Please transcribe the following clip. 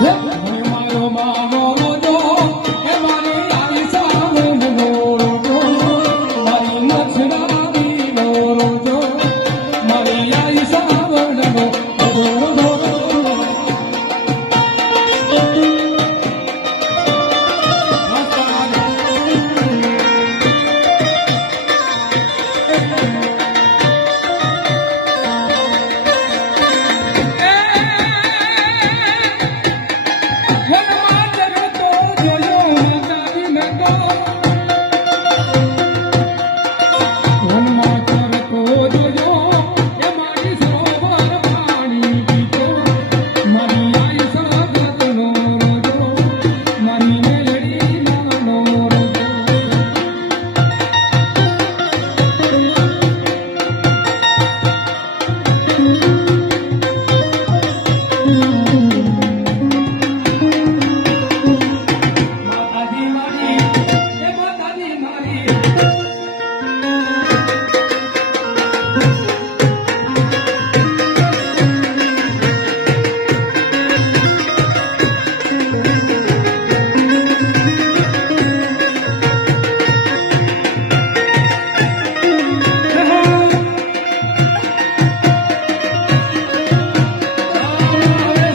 Yep.